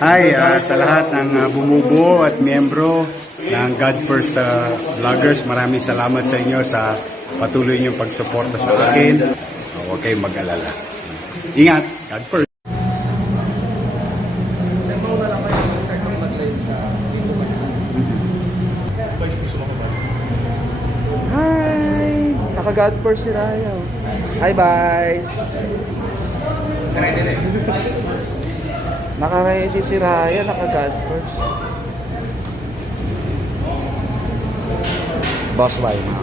Hi sa lahat ng bumubuo at miyembro ng God First Vloggers. Maraming salamat sa inyo sa patuloy niyong pagsuporta sa akin. Huwag kayong mag-alala. Ingat! God First! Hi! Naka-God First si Raya. Hi, guys! Naka-ready si Raya, naka-God First. Boss Vibes.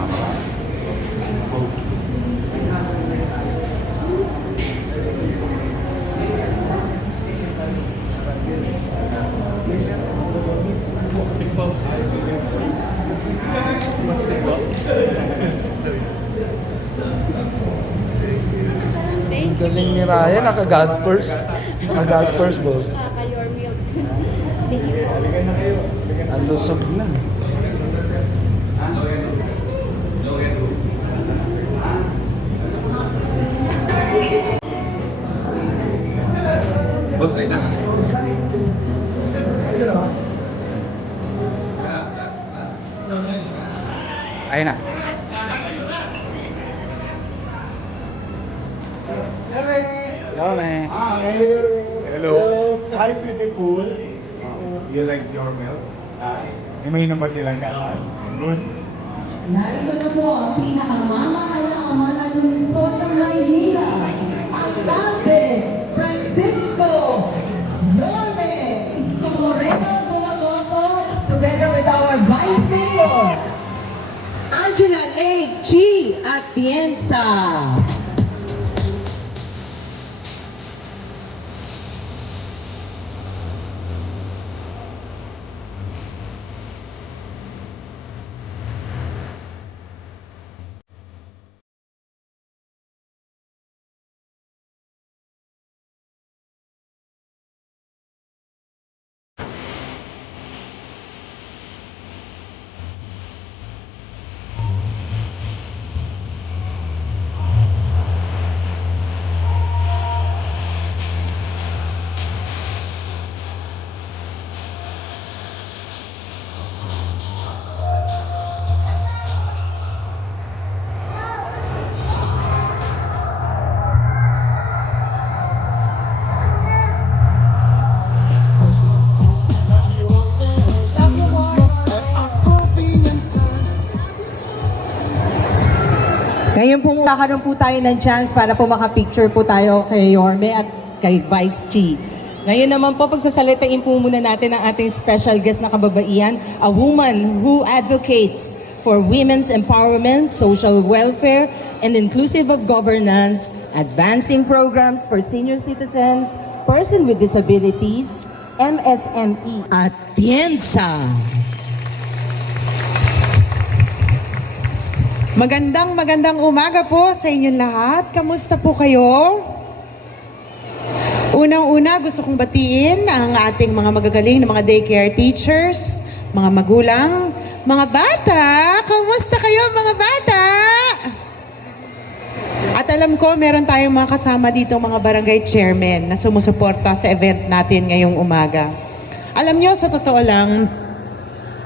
Galing ni Raya, naka-God First. Naka-God First, bro. Your milk. Ang lusog na. Boss, right na. Ayun na. Hello, man. Hi! Hello! Hi, beautiful! You like your milk? May naman silang gatas. Good. Narito na po ang pinakamamahal na ama ng lungsod ng Maynila, ang Alcalde Francisco Norme Isko Moreno Dumagoso, together with our Vice Mayor, Angela A. G. Atienza. Ngayon po, kakaroon po tayo ng chance para po makapicture po tayo kay Yorme at kay Vice Chi. Ngayon naman po, pagsasalitain po muna natin ang ating special guest na kababaihan, a woman who advocates for women's empowerment, social welfare, and inclusive of governance, advancing programs for senior citizens, person with disabilities, MSME, Atienza. Magandang umaga po sa inyong lahat. Kamusta po kayo? Unang-una, gusto kong batiin ang ating mga magagaling na mga daycare teachers, mga magulang, mga bata. Kamusta kayo mga bata? At alam ko, meron tayong mga kasama dito mga barangay chairmen na sumusuporta sa event natin ngayong umaga. Alam nyo, sa totoo lang,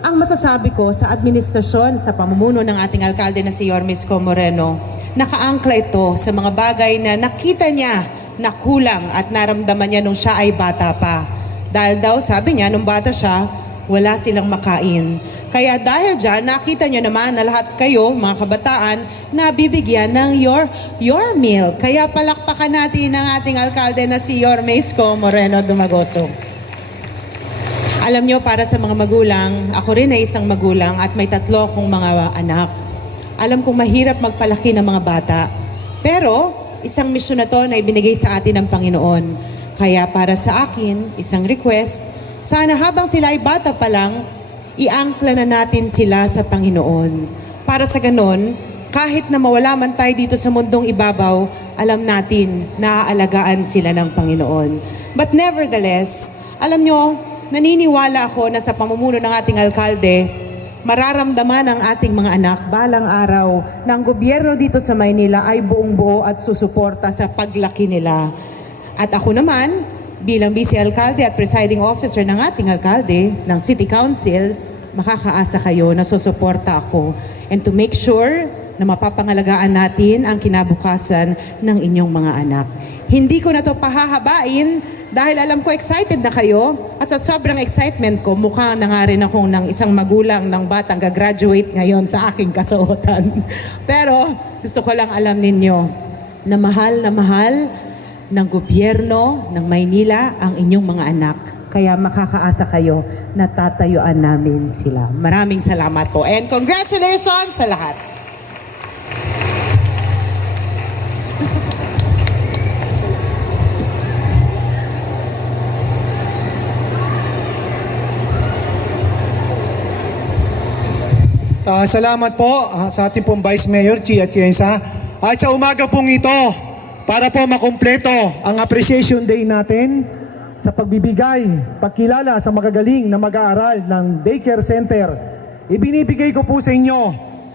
ang masasabi ko sa administrasyon, sa pamumuno ng ating alkalde na si Yorme Isko Moreno, nakaangkla ito sa mga bagay na nakita niya na kulang at naramdaman niya nung siya ay bata pa. Dahil daw, sabi niya, nung bata siya, wala silang makain. Kaya dahil dyan, nakita niyo naman na lahat kayo, mga kabataan, nabibigyan ng your meal. Kaya palakpakan natin ang ating alkalde na si Yorme Isko Moreno Dumagoso. Alam nyo, para sa mga magulang, ako rin ay isang magulang at may 3 akong mga anak. Alam kong mahirap magpalaki ng mga bata. Pero, isang misyon na to na ibinigay sa atin ng Panginoon. Kaya para sa akin, isang request, sana habang sila ay bata pa lang, iangkla na natin sila sa Panginoon. Para sa ganon, kahit na mawala man tayo dito sa mundong ibabaw, alam natin na aalagaan sila ng Panginoon. But nevertheless, alam nyo, naniniwala ako na sa pamumuno ng ating alkalde, mararamdaman ng ating mga anak balang araw na ang gobyerno dito sa Maynila ay buong buo at susuporta sa paglaki nila. At ako naman, bilang Vice Alcalde at Presiding Officer ng ating Alcalde ng City Council, makakaasa kayo na susuporta ako and to make sure na mapapangalagaan natin ang kinabukasan ng inyong mga anak. Hindi ko na to pahahabain dahil alam ko excited na kayo at sa sobrang excitement ko, mukha na nga rin akong ng isang magulang ng batang gagraduate ngayon sa aking kasuotan. Pero gusto ko lang alam ninyo na mahal ng gobyerno ng Maynila ang inyong mga anak. Kaya makakaasa kayo na tatayuan namin sila. Maraming salamat po and congratulations sa lahat. Salamat po sa ating pong Vice Mayor Chi Atienza. At sa umaga pong ito, para po makumpleto ang Appreciation Day natin sa pagbibigay, pagkilala sa magagaling na mag-aaral ng daycare center, ibinibigay ko po sa inyo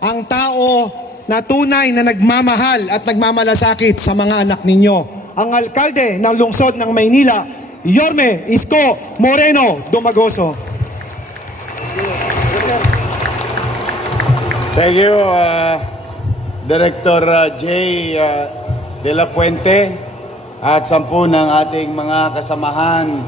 ang tao na tunay na nagmamahal at nagmamalasakit sa mga anak ninyo. Ang alkalde ng lungsod ng Maynila, Yorme Isko Moreno Dumagoso. Thank you, Director Jay De La Puente at 10 ng ating mga kasamahan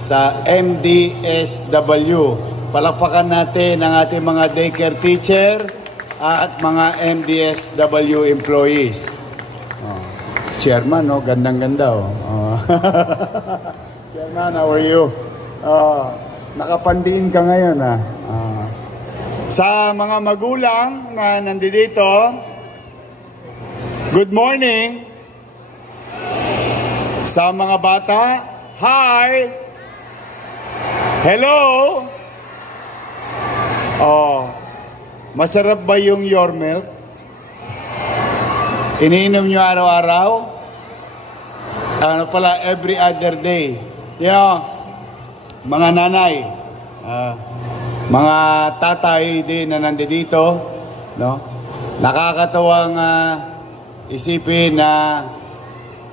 sa MDSW. Palakpakan natin ang ating mga daycare teacher at mga MDSW employees. Chairman, no? Gandang-ganda. Chairman, how are you? Nakapandiin ka ngayon, ha? Sa mga magulang na nandito, good morning. Sa mga bata, hi! Hello! Masarap ba yung your milk? Iniinom nyo araw-araw? Every other day. You know, mga nanay, mga tatay din na nandito, no? Nakakatuwang isipin na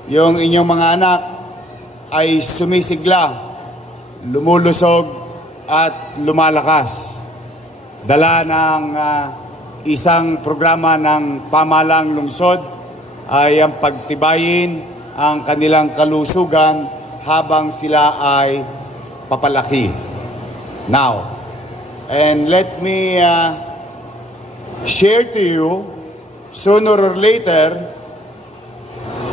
yung inyong mga anak ay sumisigla, lumulusog at lumalakas. Dala ng isang programa ng pamahalang lungsod ay ang pagtibayin ang kanilang kalusugan habang sila ay papalaki. Now, and let me share to you, sooner or later,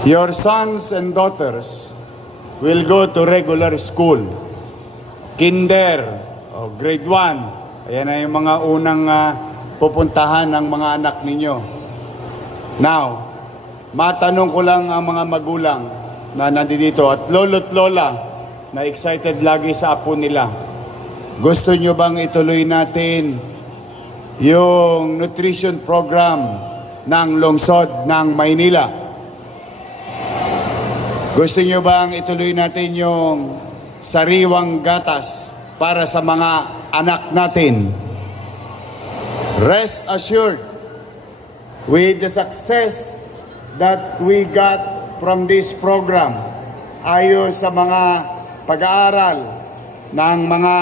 your sons and daughters will go to regular school. Kinder, grade 1. Ayan na yung mga unang pupuntahan ng mga anak ninyo. Now, matanong ko lang ang mga magulang na nandito at lolo't lola na excited lagi sa apo nila. Gusto nyo bang ituloy natin yung nutrition program ng lungsod ng Maynila? Gusto nyo bang ituloy natin yung sariwang gatas para sa mga anak natin? Rest assured, with the success that we got from this program, ayos sa mga pag-aaral ng mga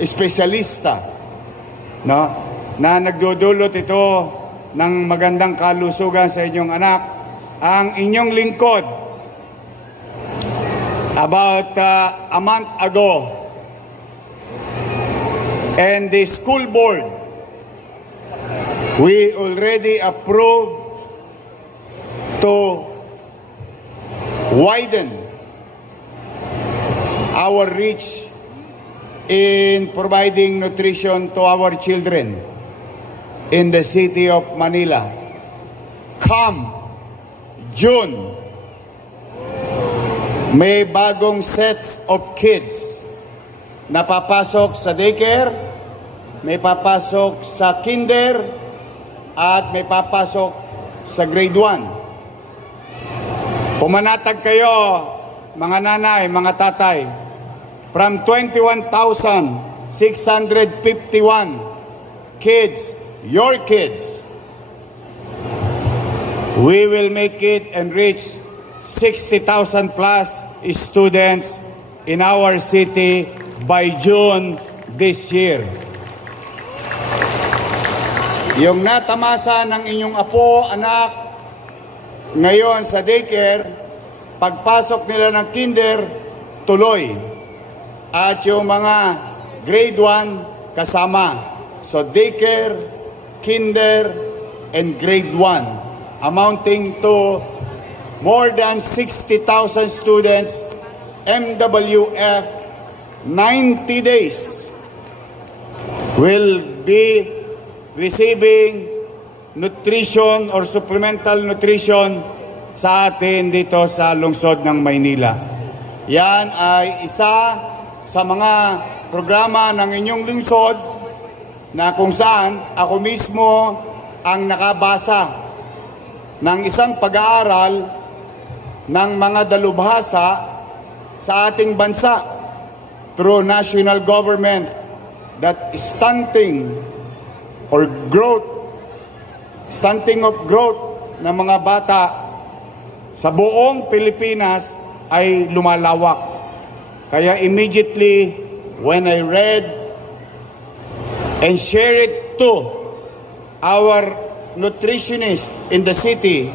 espesyalista, no, na nagdudulot ito ng magandang kalusugan sa inyong anak, ang inyong lingkod about a month ago and the school board, we already approved to widen our reach in providing nutrition to our children in the city of Manila. Come June, may bagong sets of kids na papasok sa daycare, may papasok sa kinder, at may papasok sa grade 1. Pumanatag kayo, mga nanay, mga tatay, from 21,651 kids, your kids, we will make it and reach 60,000 plus students in our city by June this year. Yung natamasa ng inyong apo, anak, ngayon sa daycare, pagpasok nila ng kinder, tuloy. At yung mga grade 1, kasama. So daycare, kinder, and grade 1, amounting to more than 60,000 students, MWF, 90 days will be receiving nutrition or supplemental nutrition sa atin dito sa lungsod ng Maynila. Yan ay isa sa mga programa ng inyong lungsod na kung saan ako mismo ang nakabasa ng isang pag-aaral ng mga dalubhasa sa ating bansa through national government that stunting of growth ng mga bata sa buong Pilipinas ay lumalawak. Kaya immediately when I read and share it to our nutritionists in the city,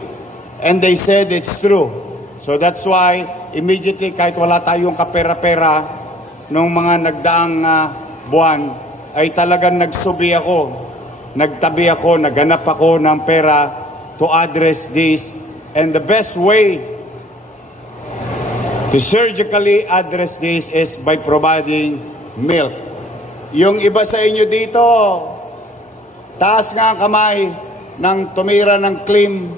and they said it's true. So that's why immediately, kahit wala tayong kapera-pera nung mga nagdaang buwan, ay talagang nagsubi ako, nagtabi ako, naghanap ako ng pera to address this. And the best way to surgically address this is by providing milk. Yung iba sa inyo dito, taas nga ang kamay nang tumira ng claim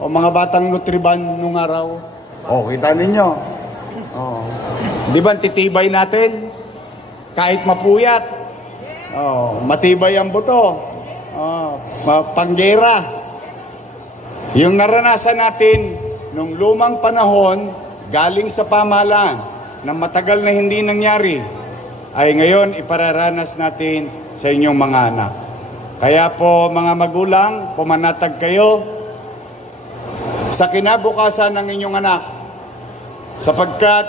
o mga batang Nutriban nung araw. O, kita ninyo. O, di ba titibay natin? Kahit mapuyat. Oh, matibay ang buto. Oh, panggera. Yung naranasan natin nung lumang panahon, galing sa pamahalaan, na matagal na hindi nangyari, ay ngayon ipararanas natin sa inyong mga anak. Kaya po mga magulang, pumanatag kayo sa kinabukasan ng inyong anak, sapagkat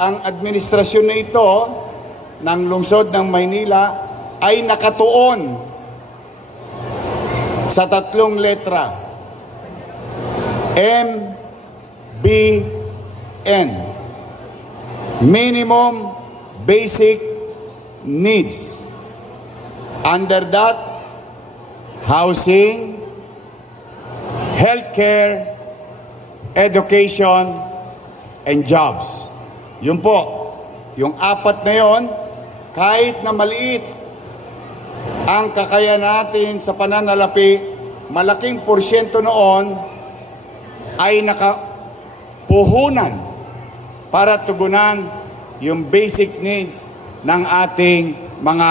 ang administrasyon na ito ng lungsod ng Maynila ay nakatuon sa 3 letra. MBN. Minimum Basic Needs. Under that, housing, healthcare, education, and jobs. Yun po, yung 4 na yon, kahit na maliit ang kakayahan natin sa pananalapi, malaking porsyento noon ay nakapuhunan para tugunan yung basic needs ng ating mga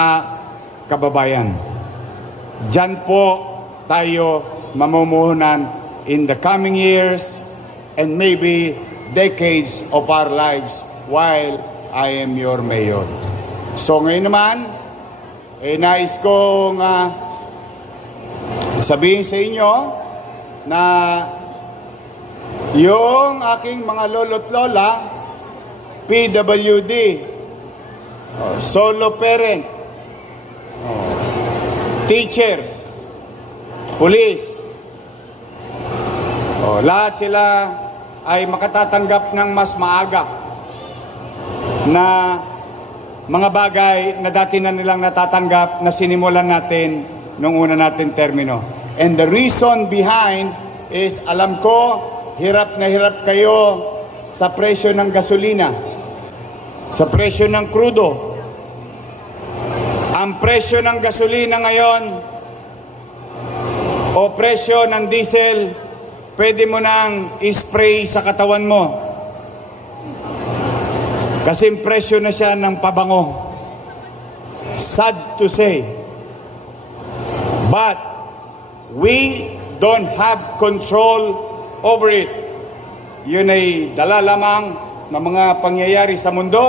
kababayan. Diyan po tayo mamumuhunan in the coming years and maybe decades of our lives while I am your mayor. So ngayon naman, nais kong sabihin sa inyo na yung aking mga lolo't lola, PWD, solo parent, teachers, police, lahat sila ay makatatanggap ng mas maaga na mga bagay na dati na nilang natatanggap na sinimulan natin nung una natin termino. And the reason behind is, alam ko, hirap na hirap kayo sa presyo ng gasolina, sa presyo ng krudo. Ang presyo ng gasolina ngayon o presyo ng diesel, pwede mo nang ispray sa katawan mo. Kasi presyo na siya ng pabango. Sad to say. But we don't have control over it. Yun ay dala lamang ng mga pangyayari sa mundo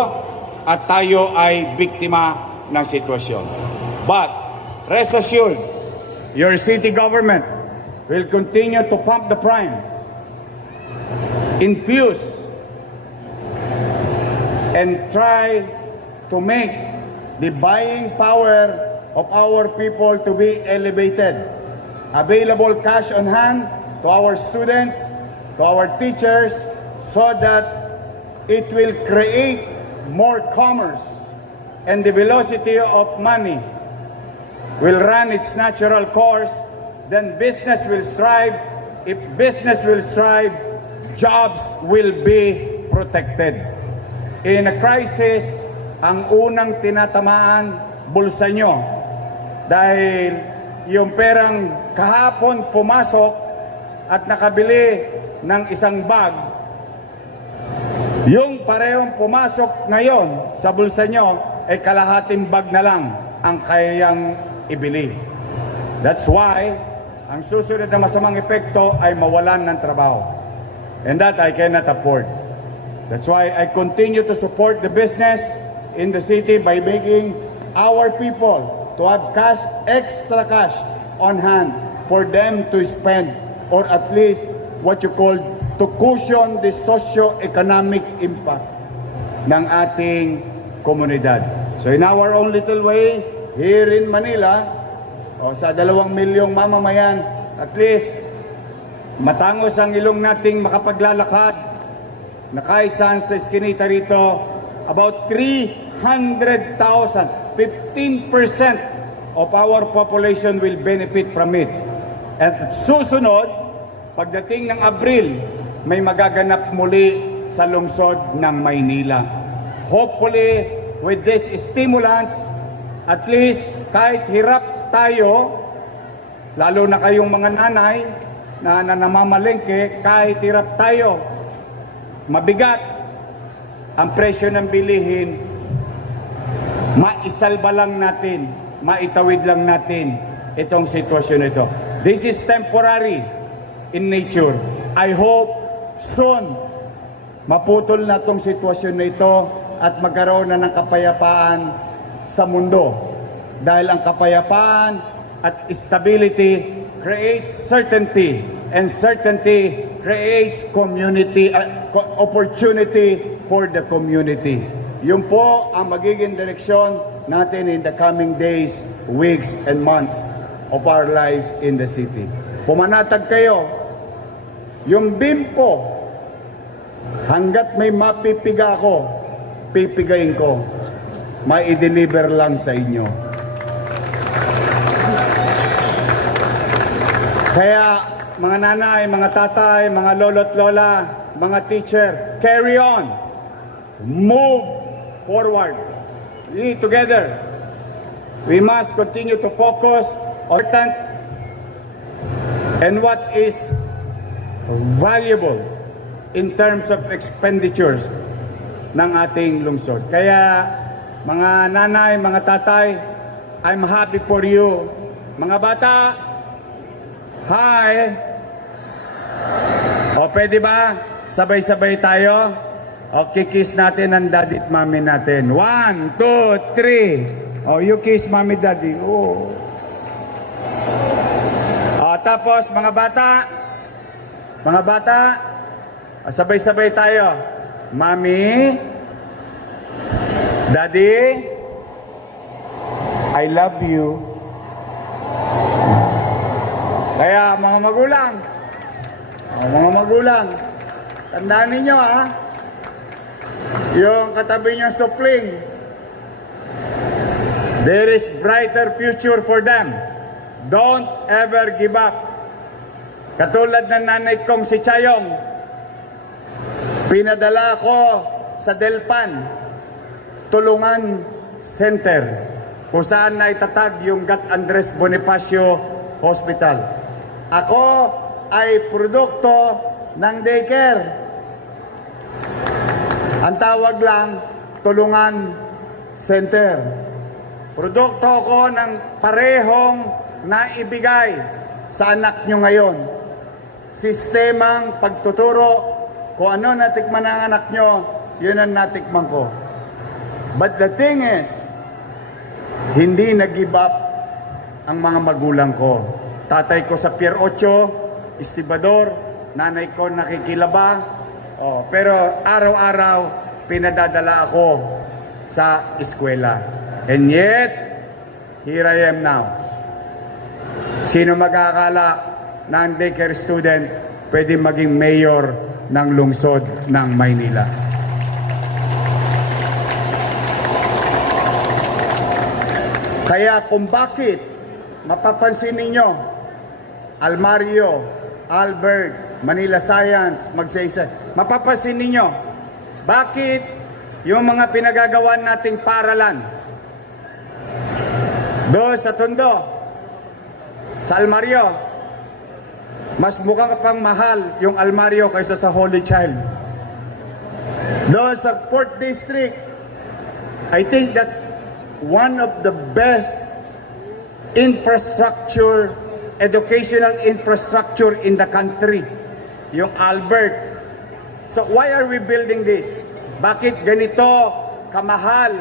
at tayo ay biktima ng sitwasyon. But rest assured, your city government will continue to pump the prime infuse and try to make the buying power of our people to be elevated. Available cash on hand to our students, to our teachers, so that it will create more commerce, and the velocity of money will run its natural course. Then business will strive. If business will strive, jobs will be protected. In a crisis, ang unang tinatamaan, bulsa nyo. Dahil yung perang kahapon pumasok at nakabili ng isang bag, yung parehong pumasok ngayon sa bulsa nyo, ay kalahating bag na lang ang kayang ibili. That's why, ang susunod na masamang epekto ay mawalan ng trabaho. And that I cannot afford. That's why I continue to support the business in the city by making our people to have cash, extra cash on hand for them to spend, or at least what you call to cushion the socio-economic impact ng ating komunidad. So in our own little way, here in Manila, sa 2 milyong mamamayan, at least matangos ang ilong nating makapaglalakad na kahit saan sa eskinita rito, about 300,000, 15% of our population will benefit from it. At susunod, pagdating ng Abril, may magaganap muli sa lungsod ng Maynila. Hopefully, with this stimulants, at least kahit hirap tayo, lalo na kayong mga nanay na namamalengke, kahit hirap tayo, mabigat ang presyo ng bilihin, maisalba lang natin, maitawid lang natin itong sitwasyon ito. This is temporary in nature. I hope soon maputol na itong sitwasyon na ito at magkaroon na ng kapayapaan sa mundo. Dahil ang kapayapaan at stability creates certainty, and certainty creates community, opportunity for the community. Yun po ang magiging direksyon natin in the coming days, weeks, and months of our lives in the city. Pumanatag kayo. Yung bimpo, hanggat may mapipiga ako, pipigayin ko. May i-deliver lang sa inyo. Kaya mga nanay, mga tatay, mga lolo't lola, mga teacher, carry on. Move forward. We together. We must continue to focus on and what is valuable in terms of expenditures ng ating lungsod. Kaya mga nanay, mga tatay, I'm happy for you. Mga bata, hi! O pwede ba? Sabay-sabay tayo? O kikiss natin ang daddy at mami natin. 1, 2, 3. O you kiss mami daddy. O tapos mga bata, sabay-sabay tayo. Mami, daddy, I love you. Kaya mga magulang, tandaan ninyo yung katabi nyo supling, there is brighter future for them. Don't ever give up. Katulad ng nanay kong si Chayong, pinadala ko sa Delpan Tulungan Center, kung saan na itatag yung Gat Andres Bonifacio Hospital. Ako ay produkto ng daycare. Ang tawag lang, Tulungan Center. Produkto ko ng parehong naibigay sa anak nyo ngayon. Sistemang pagtuturo, kung ano natikman ng anak nyo, yun ang natikman ko. But the thing is, hindi nag-give up ang mga magulang ko. Tatay ko sa Pier 8, istibador, nanay ko nakikilaba, Oh, pero araw-araw pinadadala ako sa eskwela. And yet, here I am now. Sino mag-aakala na ang daycare student pwede maging mayor ng lungsod ng Maynila? Kaya kung bakit mapapansin ninyo, Almario, Albert, Manila Science, magsaisa, mapapansin ninyo, bakit yung mga pinagagawa nating paralan doon sa Tondo, sa Almario, mas mukhang pang mahal yung Almario kaysa sa Holy Child. Doon sa 4th District, I think that's one of the best infrastructure, educational infrastructure in the country, yung Albert. So why are we building this? Bakit ganito kamahal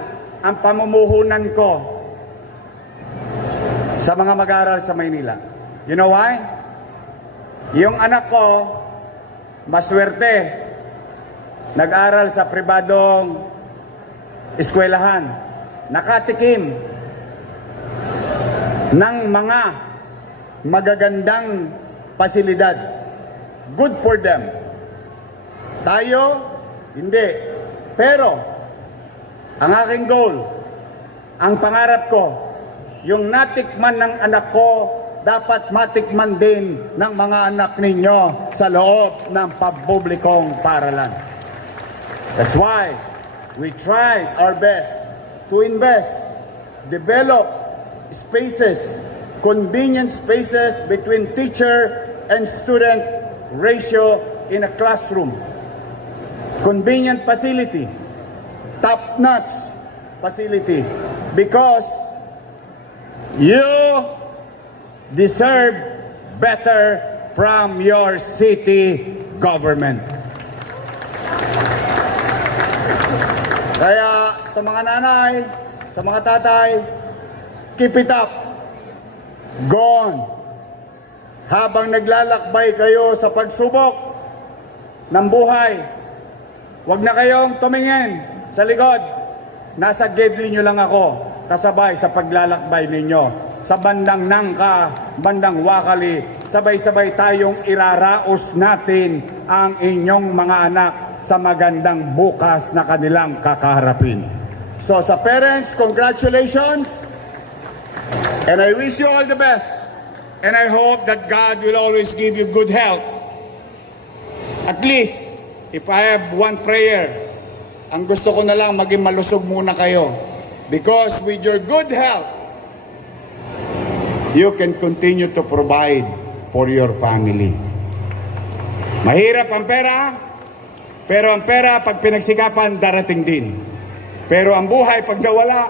ang pamumuhunan ko sa mga mag-aaral sa Maynila? You know why? Yung anak ko, maswerte, nag-aral sa pribadong eskwelahan, nakatikim ng mga magagandang pasilidad. Good for them. Tayo, hindi. Pero, ang aking goal, ang pangarap ko, yung natikman ng anak ko, dapat matikman din ng mga anak ninyo sa loob ng pampublikong paaralan. That's why we tried our best to invest, develop spaces, convenient spaces between teacher and student ratio in a classroom. Convenient facility, top-notch facility, because you deserve better from your city government. Kaya sa mga nanay, sa mga tatay, keep it up. Go on. Habang naglalakbay kayo sa pagsubok ng buhay, huwag na kayong tumingin sa likod. Nasa gidli nyo lang ako, kasabay sa paglalakbay ninyo. Sa bandang Nangka, bandang Wakali, sabay-sabay tayong iraraos natin ang inyong mga anak sa magandang bukas na kanilang kakaharapin. So sa parents, congratulations, and I wish you all the best. And I hope that God will always give you good health. At least, if I have one prayer, ang gusto ko na lang maging malusog muna kayo. Because with your good health, you can continue to provide for your family. Mahirap ang pera, pero ang pera pag pinagsikapan, darating din. Pero ang buhay pag nawala,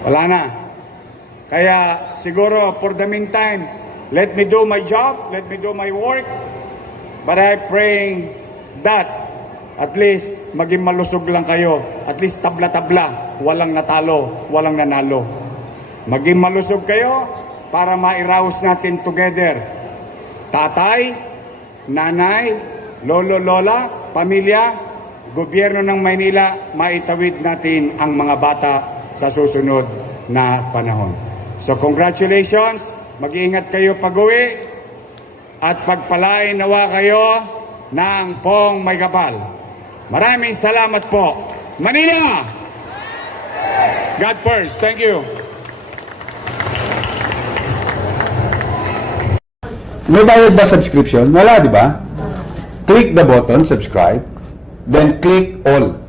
wala na. Kaya siguro for the meantime, let me do my job, let me do my work, but I'm praying that at least maging malusog lang kayo, at least tabla-tabla, walang natalo, walang nanalo. Maging malusog kayo para mairaos natin together. Tatay, nanay, lolo, lola, pamilya, gobyerno ng Maynila, maitawid natin ang mga bata sa susunod na panahon. So congratulations, mag-iingat kayo pag-uwi at pagpalain nawa kayo ng pong may kapal. Maraming salamat po. Manila! God first. Thank you. May bayad ba subscription? Wala, di ba? Click the button, subscribe, then click all.